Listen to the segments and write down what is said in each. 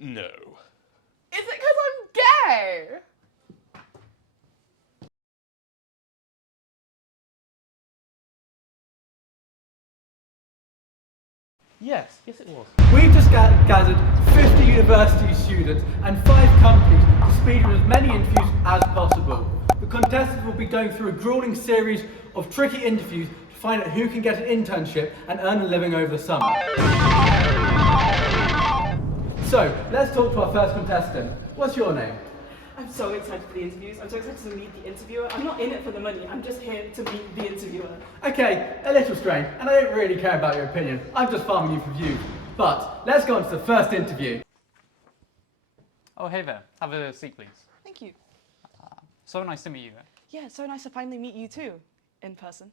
No. Is it because I'm gay? Yes, it was. We've just gathered 50 university students and 5 companies to speed with as many interviews as possible. The contestants will be going through a grueling series of tricky interviews to find out who can get an internship and earn a living over the summer. So, let's talk to our first contestant. What's your name? I'm so excited for the interviews. I'm so excited to meet the interviewer. I'm not in it for the money. I'm just here to meet the interviewer. Okay, a little strange, and I don't really care about your opinion. I'm just farming you for views. But let's go on to the first interview. Oh, hey there. Have a seat, please. Thank you. So nice to meet you. Yeah, it's so nice to finally meet you too, in person.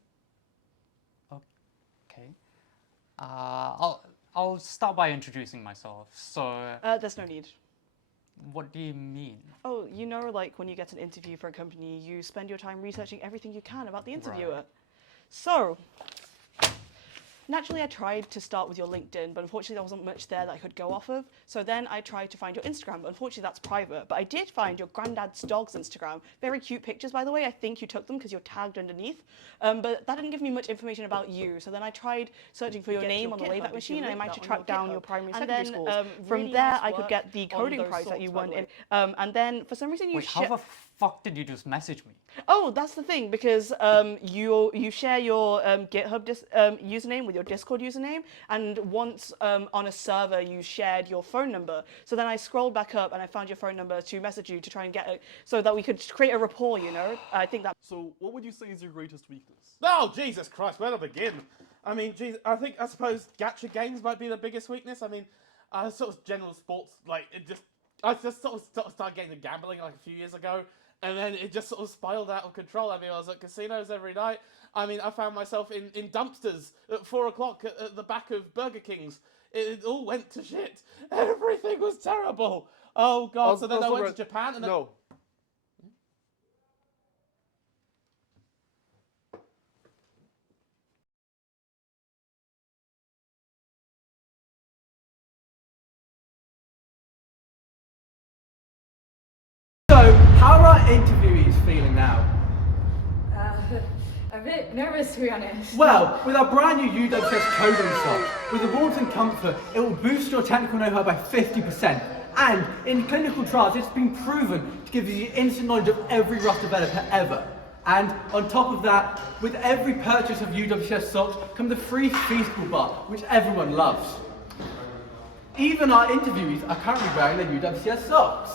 Okay. I'll start by introducing myself. So, There's no need. what do you mean? Oh, you know, like when you get an interview for a company, you spend your time researching everything you can about the interviewer. Right. So, naturally I tried to start with your LinkedIn, but unfortunately there wasn't much there that I could go off of. So then I tried to find your Instagram, but unfortunately that's private. But I did find your granddad's dog's Instagram. Very cute pictures, by the way. I think you took them because you're tagged underneath. But that didn't give me much information about you. So then I tried searching for your name on the Wayback Machine, and I managed to track down your primary and secondary schools. From there, I could get the coding prize that you won in. And then for some reason you Wait, how the fuck did you just message me? Oh, that's the thing, because you share your GitHub username with your Discord username, and once on a server you shared your phone number. So then I scrolled back up and I found your phone number to message you to try and get it, so that we could create a rapport, you know? I think that... So, what would you say is your greatest weakness? Oh, Jesus Christ, where to begin? I mean, I suppose gacha games might be the biggest weakness. I mean, sort of general sports, like, I just sort of started getting into gambling like a few years ago, and then it just sort of spiraled out of control. I mean, I was at casinos every night. I mean, I found myself in dumpsters at 4 o'clock at the back of Burger King's. It all went to shit. Everything was terrible. Oh, God. So then I went to Japan and... No. So, how are our interviewees feeling now? A bit nervous, to be honest. Well, with our brand new UWS coding sock, with the warmth and comfort, it will boost your technical know-how by 50%. And in clinical trials, it's been proven to give you the instant knowledge of every Rust developer ever. And on top of that, with every purchase of UWS socks comes the free Feastable bar, which everyone loves. Even our interviewees are currently wearing their UWS socks.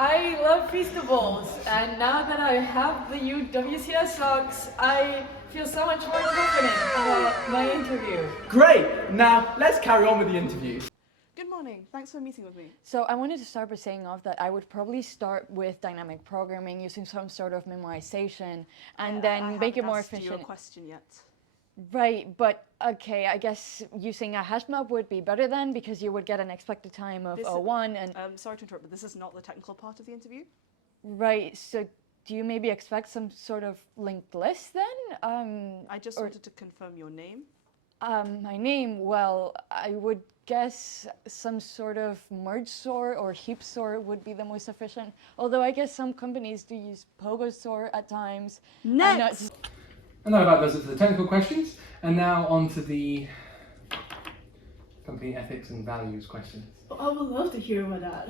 I love Feastables, and now that I have the UWCS socks, I feel so much more confident about my interview. Great! Now, let's carry on with the interview. Good morning. Thanks for meeting with me. So I wanted to start by saying off that I would probably start with dynamic programming using some sort of memorization and then make it more efficient. I haven't asked you a question yet. Right, but okay, I guess using a hash map would be better then because you would get an expected time of 01 and... sorry to interrupt, but this is not the technical part of the interview? Right, so do you maybe expect some sort of linked list then? I just wanted to confirm your name. My name, well, I would guess some sort of merge sort or heap sort would be the most efficient. Although I guess some companies do use pogo sort at times. Next! And now about those are the technical questions, and now on to the company ethics and values questions. I would love to hear about that.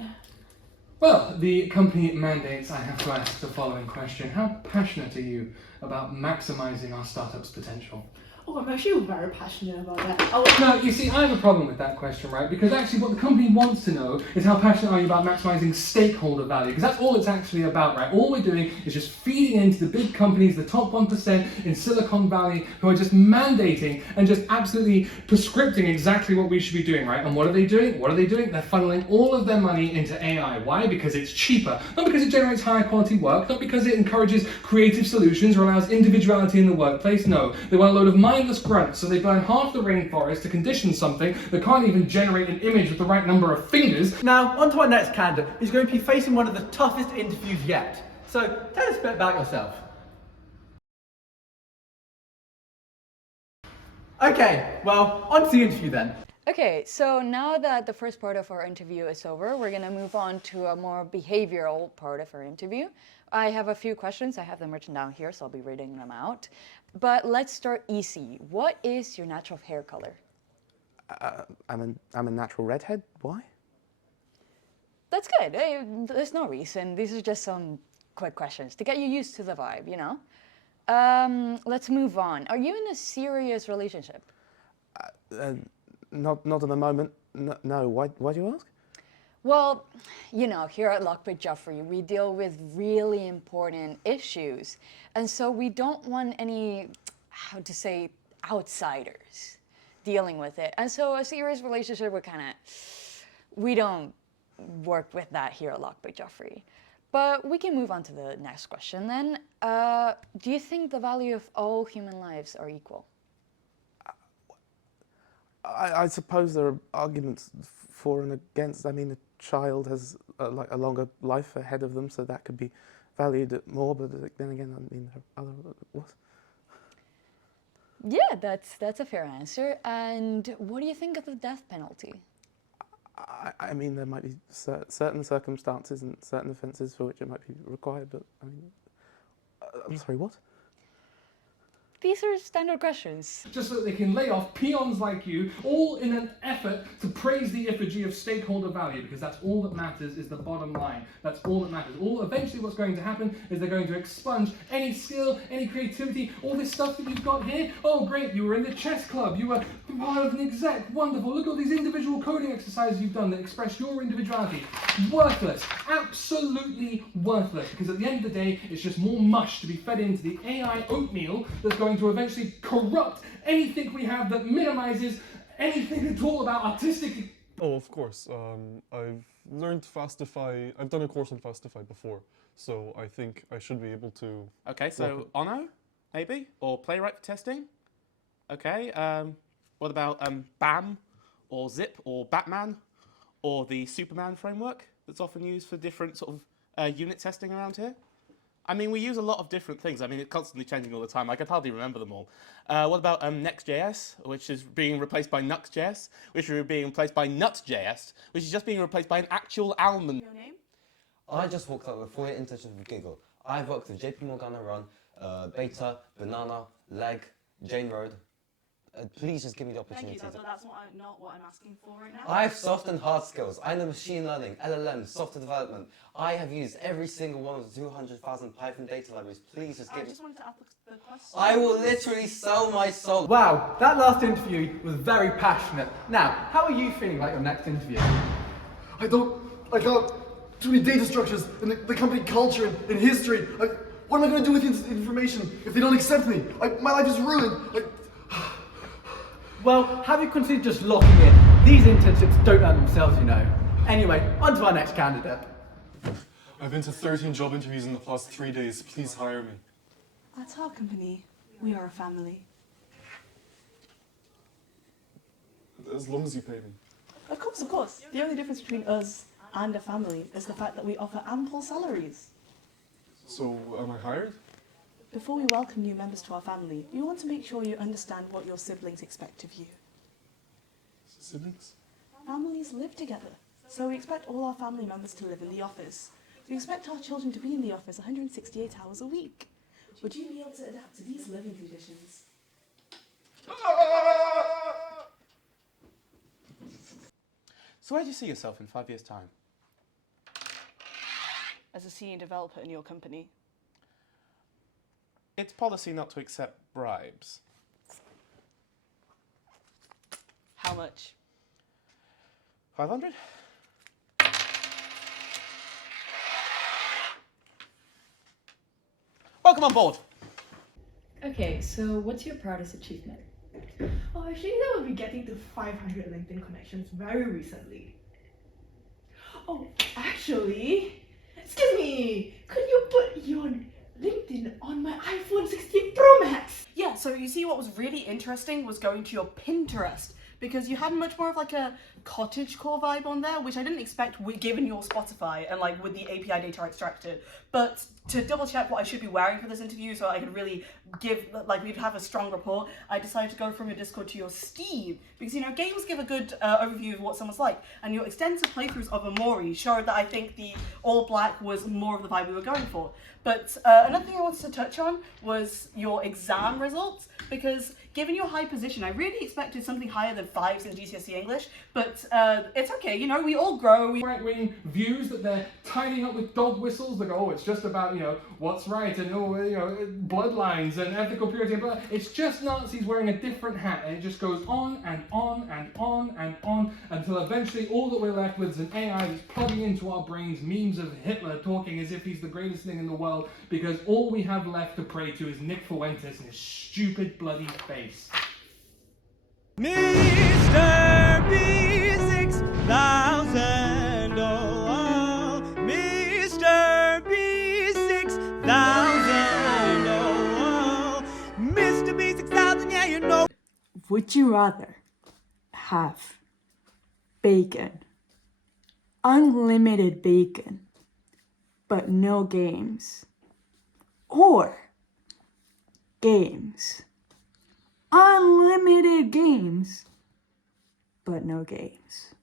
Well, the company mandates I have to ask the following question. How passionate are you about maximizing our startup's potential? Oh, I'm actually very passionate about that. No, you see, I have a problem with that question, right? Because actually what the company wants to know is how passionate are you about maximizing stakeholder value, because that's all it's actually about, right? All we're doing is just feeding into the big companies, the top 1% in Silicon Valley, who are just mandating and just absolutely prescripting exactly what we should be doing, right? And what are they doing? What are they doing? They're funneling all of their money into AI. Why? Because it's cheaper. Not because it generates higher quality work, not because it encourages creative solutions or allows individuality in the workplace. No, they want a load of mindless grunts, so they burn half the rainforest to condition something that can't even generate an image with the right number of fingers. Now, on to our next candidate, who's going to be facing one of the toughest interviews yet. So, tell us a bit about yourself. Okay, well, on to the interview then. Okay, so now that the first part of our interview is over, we're gonna move on to a more behavioral part of our interview. I have a few questions. I have them written down here, so I'll be reading them out. But let's start easy. What is your natural hair color? I'm a natural redhead. Why? That's good. There's no reason. These are just some quick questions to get you used to the vibe, you know? Let's move on. Are you in a serious relationship? Not at the moment. No. Why do you ask? Well, you know, here at Lockbit Joffrey, we deal with really important issues. And so we don't want any, how to say, outsiders dealing with it. And so a serious relationship, we don't work with that here at Lockbit Joffrey. But we can move on to the next question then. Do you think the value of all human lives are equal? I suppose there are arguments for and against. I mean, a child has a longer life ahead of them, so that could be valued more. But then again, I mean, there are other what? Yeah, that's a fair answer. And what do you think of the death penalty? I mean, there might be certain circumstances and certain offences for which it might be required, but I mean, I'm sorry, what? These are standard questions. Just so that they can lay off peons like you, all in an effort to praise the effigy of stakeholder value, because that's all that matters, is the bottom line. That's all that matters. Eventually what's going to happen is they're going to expunge any skill, any creativity, all this stuff that you've got here. Oh great, you were in the chess club, you were part of an exec, wonderful. Look at all these individual coding exercises you've done that express your individuality. Worthless, absolutely worthless, because at the end of the day, it's just more mush to be fed into the AI oatmeal that's going to eventually corrupt anything we have that minimizes anything at all about artistic. Oh, of course. I've learned Fastify. I've done a course on Fastify before, so I think I should be able to. Okay, so Ono, maybe? Or Playwright for testing? Okay, what about BAM, or Zip, or Batman, or the Superman framework that's often used for different sort of unit testing around here? I mean, we use a lot of different things. I mean, it's constantly changing all the time. I could hardly remember them all. What about Next.js, which is being replaced by Nux.js, which is being replaced by Nut.js, which is just being replaced by an actual almond. Your name? I just walked out with 4 year internship with Giggle. I've worked with JP Morgana Run, Beta, Banana, Leg, Jane Road. Please just give me the opportunity. Thank you, that's not what I'm asking for right now. I have soft and hard skills. I know machine learning, LLM, software development. I have used every single one of the 200,000 Python data libraries. Please just give me... I just wanted to ask the question. I will literally sell my soul. Wow, that last interview was very passionate. Now, how are you feeling about your next interview? I got too many data structures and the company culture and history. What am I going to do with this information if they don't accept me? My life is ruined. Well, have you considered just locking in? These internships don't earn themselves, you know. Anyway, on to our next candidate. I've been to 13 job interviews in the past 3 days. Please hire me. At our company, we are a family. As long as you pay me. Of course, of course. The only difference between us and a family is the fact that we offer ample salaries. So, am I hired? Before we welcome new members to our family, we want to make sure you understand what your siblings expect of you. Siblings? Families live together, so we expect all our family members to live in the office. We expect our children to be in the office 168 hours a week. Would you be able to adapt to these living conditions? So where do you see yourself in 5 years' time? As a senior developer in your company. It's policy not to accept bribes. How much? 500? Welcome on board. Okay, so what's your proudest achievement? Oh, actually, that would be getting to 500 LinkedIn connections very recently. Oh, actually, excuse me, could you put your LinkedIn on my iPhone 16 Pro Max? Yeah, so you see what was really interesting was going to your Pinterest, because you had much more of like a cottagecore vibe on there, which I didn't expect given your Spotify and like with the API data extracted. But to double check what I should be wearing for this interview so I could really give, like we'd have a strong rapport, I decided to go from your Discord to your Steam, because you know, games give a good overview of what someone's like, and your extensive playthroughs of Amori showed that I think the all black was more of the vibe we were going for. But another thing I wanted to touch on was your exam results, because given your high position, I really expected something higher than 5s in GCSE English, but it's okay, you know, we all grow. Right-wing views that they're tidying up with dog whistles that go, oh, it's just about, you know, what's right and, oh, you know, bloodlines and ethical purity and blah. It's just Nazis wearing a different hat, and it just goes on and on and on and on until eventually all that we're left with is an AI that's plugging into our brains memes of Hitler talking as if he's the greatest thing in the world, because all we have left to pray to is Nick Fuentes and his stupid bloody face. Mr. B6000, oh, Mr. B6000, oh, Mr. B6000, yeah, you know. Would you rather have bacon, unlimited bacon, but no games, or games, unlimited games, but no games?